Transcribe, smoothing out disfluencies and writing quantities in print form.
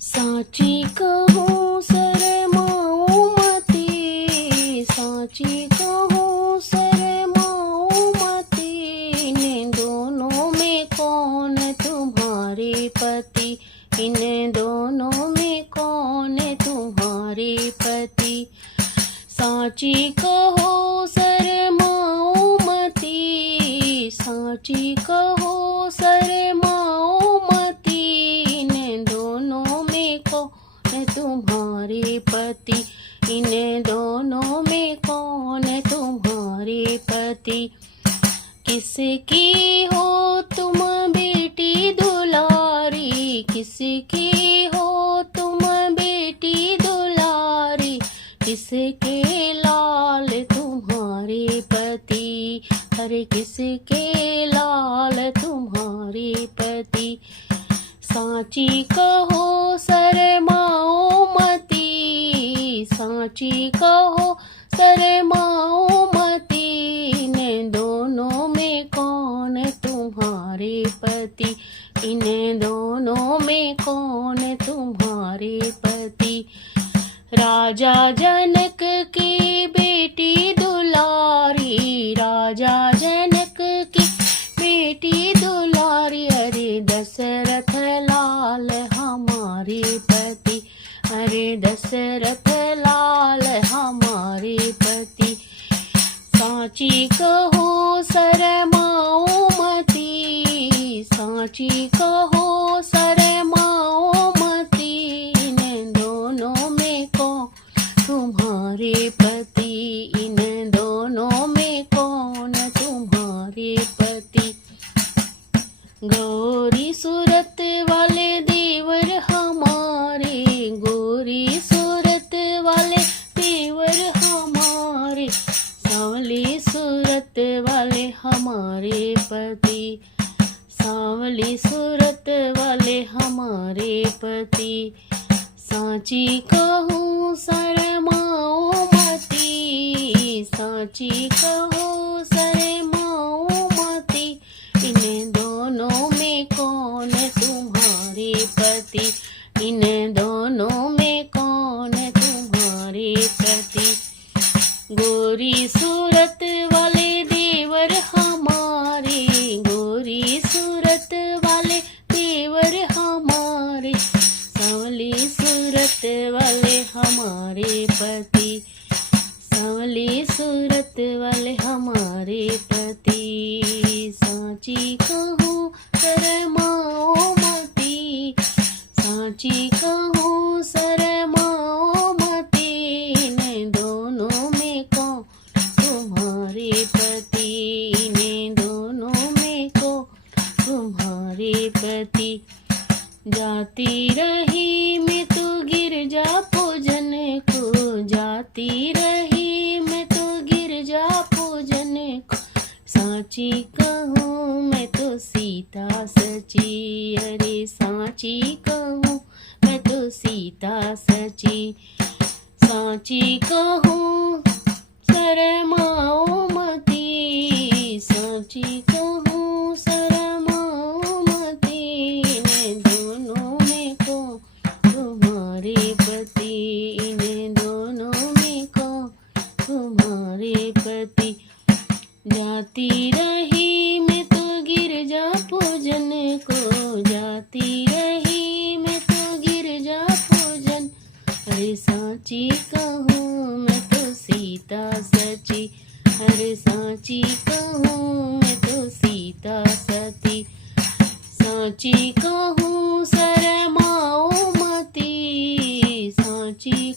साची कहूँ शरमाऊँ मती, साची कहूँ शरमाऊँ मती। इन दोनों में कौन तुम्हारे पति, इन दोनों में कौन तुम्हारे पति। साची कहो शरमाऊँ मती, साची कहो शरमाऊँ मती। इन दोनों में कौन तुम्हारे पति, इन दोनों में कौन तुम्हारे पति। किसकी हो तुम बेटी दुलारी, किसकी हो तुम बेटी दुलारी। किसके लाल तुम्हारे पति, अरे किसके लाल तुम्हारे पति। साची कहो शरमाओ मती, साची कहो शरमाओ मती। इन दोनों में कौन तुम्हारे पति, इन दोनों में कौन तुम्हारे पति। राजा जनक की बेटी दुलारी, राजा जनक की बेटी दुलारी। अरे दशरथ लाल हमारे पति, अरे दशरथ लाल हमारे पति। साची कहो शरमाओ मती, साची कहो शरमाओ मती। इन दोनों में कौन तुम्हारे पति, इन दोनों में कौन तुम्हारे पति। गौरी सूरत वाले देवर हमारे, गोरी सूरत वाले देवर हमारे। सांवली सूरत वाले हमारे पति, सांवली सूरत वाले हमारे पति। साची कहूँ शरमाओ मती, साची कहूँ शरमाओ मती। इन दोनों में कौन तुम्हारे पति, इन दोनों में कौन तुम्हारे पति। गोरी सूरत वाले देवर हमारे, गोरी सूरत वाले देवर हमारे। सांवली सूरत वाले हमारे पति, सांवली सूरत वाले हमारे पति। साची कहूँ शरमाओ मती, साची कहूँ शरमाओ मती। इन दोनों में कौन तुम्हारे पति, इन दोनों में कौन तुम्हारे पति। जाती रही मैं तो गिरजा पूजन को, जाती रही मैं तो गिरजा पूजन को। साची कहूँ मैं तो सीता सची, अरे साची कहूँ मैं तो सीता सची। साची कहूँ शरमाओ मती, साची कहूँ शरमाओ मती। इन दोनों में कौन तुम्हारे पति, इन दोनों में कौन तुम्हारे पति। जाती रही मैं तो गिरजा पूजन को, जाती रही मैं तो गिरजा पूजन। अरे साची कहूँ मैं तो सीता सची, अरे साची कहूँ मैं तो सीता सती। साची कहूँ शरमाओ मती, साची